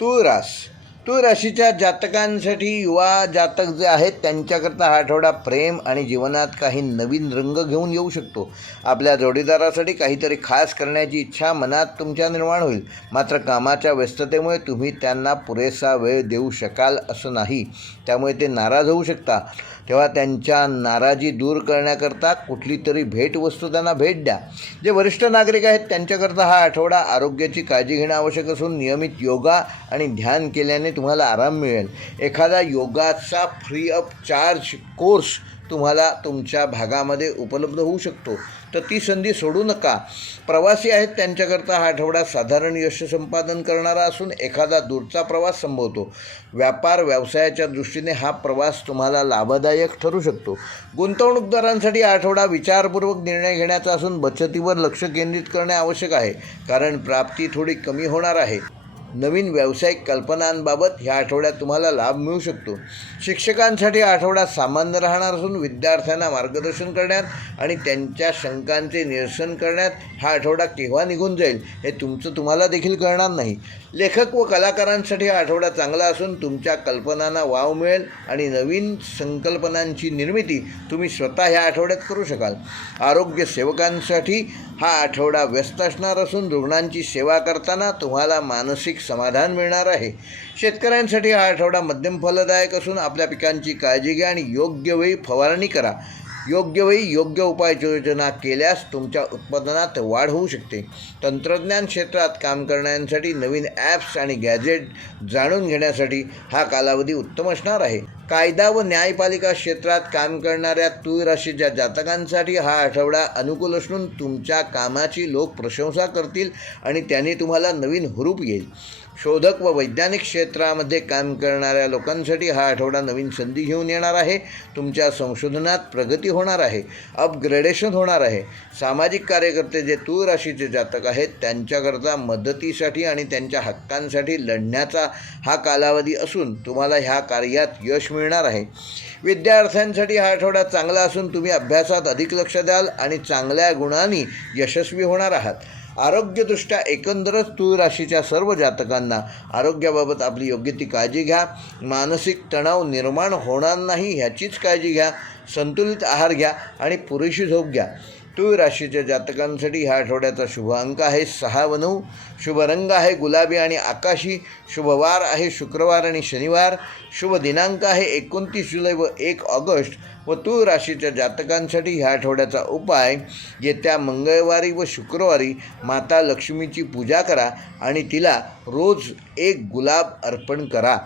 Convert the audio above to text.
तूळ तू राशीच्या जातकांसाठी युवा जातक जे आहेत त्यांच्याकरता हा आठवडा प्रेम आणि जीवनात काही नवीन रंग घेऊन येऊ शकतो. आपल्या जोडीदारासाठी काहीतरी खास करण्याची इच्छा मनात तुमच्या निर्माण होईल. मात्र कामाच्या व्यस्ततेमुळे तुम्ही त्यांना पुरेसा वेळ देऊ शकाल असं नाही. त्यामुळे ते नाराज होऊ शकता. तेव्हा त्यांच्या नाराजी दूर करण्याकरता कुठली तरी भेटवस्तू त्यांना भेट द्या. जे वरिष्ठ नागरिक आहेत त्यांच्याकरता हा आठवडा आरोग्याची काळजी घेणं आवश्यक असून नियमित योगा आणि ध्यान केल्याने तुम्हाला आराम मिळेल. एखादा योगाचा फ्री ऑफ चार्ज कोर्स तुम्हाला तुमच्या भागामध्ये उपलब्ध होऊ शकतो. तर ती संधी सोडू नका. प्रवासी आहेत त्यांच्याकरता हा आठवडा साधारण यश संपादन करणारा असून एखादा दूरचा प्रवास संभवतो. व्यापार व्यवसायाच्या दृष्टीने हा प्रवास तुम्हाला लाभदायक ठरू शकतो. गुंतवणूकदारांसाठी हा आठवडा विचारपूर्वक निर्णय घेण्याचा असून बचतीवर लक्ष केंद्रित करणे आवश्यक आहे. कारण प्राप्ती थोडी कमी होणार आहे. नवीन व्यावसायिक कल्पनांबाबत ह्या आठवड्यात तुम्हाला लाभ मिळू शकतो. शिक्षकांसाठी आठवडा सामान्य राहणार असून विद्यार्थ्यांना मार्गदर्शन करण्यात आणि त्यांच्या शंकांचे निरसन करण्यात हा आठवडा केव्हा निघून जाईल हे तुमचं तुम्हाला देखील कळणार नाही. लेखक व कलाकारांसाठी हा आठवडा चांगला असून तुमच्या कल्पनांना वाव मिळेल आणि नवीन संकल्पनांची निर्मिती तुम्ही स्वतः ह्या आठवड्यात करू शकाल. आरोग्य सेवकांसाठी हा आठवडा व्यस्त असणार असून रुग्णांची सेवा करताना तुम्हाला मानसिक समाधान मिळणार आहे. शेतकऱ्यांसाठी हा आठवडा मध्यम फलदायक असून आपल्या पिकांची काळजी घ्या आणि योग्य वेळी फवारणी करा. योग्य वेळी योग्य उपाययोजना केल्यास तुमच्या उत्पादनात वाढ होऊ शकते. तंत्रज्ञान क्षेत्रात काम करण्यासाठी नवीन ॲप्स आणि गॅजेट जाणून घेण्यासाठी हा कालावधी उत्तम असणार आहे. कायदा व न्यायपालिका क्षेत्रात काम करणाऱ्या तूळ राशीच्या जातकांसाठी हा आठवडा अनुकूल असून तुमच्या कामाची लोक प्रशंसा करतील आणि त्यांनी तुम्हाला नवीन हुरूप येईल. शोधक व वैज्ञानिक क्षेत्रामध्ये काम करणाऱ्या लोकांसाठी हा आठवडा नवीन संधी घेऊन येणार आहे. तुमच्या संशोधनात प्रगती होणार आहे. अपग्रेडेशन होणार आहे. सामाजिक कार्यकर्ते जे तूळ राशीचे जातक आहेत त्यांच्याकरता मदतीसाठी आणि त्यांच्या हक्कांसाठी लढण्याचा हा कालावधी असून तुम्हाला ह्या कार्यात यश मिळणार आहे. विद्यार्थ्यांसाठी हा आठवडा चांगला असून तुम्ही अभ्यासात अधिक लक्ष द्याल आणि चांगल्या गुणांनी यशस्वी होणार आहात. आरोग्यदृष्ट्या एकंदरच तूळ राशीच्या सर्व जातकांना आरोग्याबाबत आपली योग्य ती काळजी घ्या. मानसिक तणाव निर्माण होणार नाही ह्याचीच काळजी घ्या. संतुलित आहार घ्या आणि पुरेशी झोप घ्या. तूळ राशीच्या जातकांसाठी ह्या आठवड्याचा शुभ अंक आहे सहा व नऊ शुभ रंग आहे गुलाबी आणि आकाशी शुभवार आहे शुक्रवार आणि शनिवार शुभ दिनांक आहे एकोणतीस जुलै व एक ऑगस्ट व तूळ राशीच्या जातकांसाठी ह्या आठवड्याचा उपाय येत्या मंगळवारी व शुक्रवारी माता लक्ष्मीची पूजा करा आणि तिला रोज एक गुलाब अर्पण करा.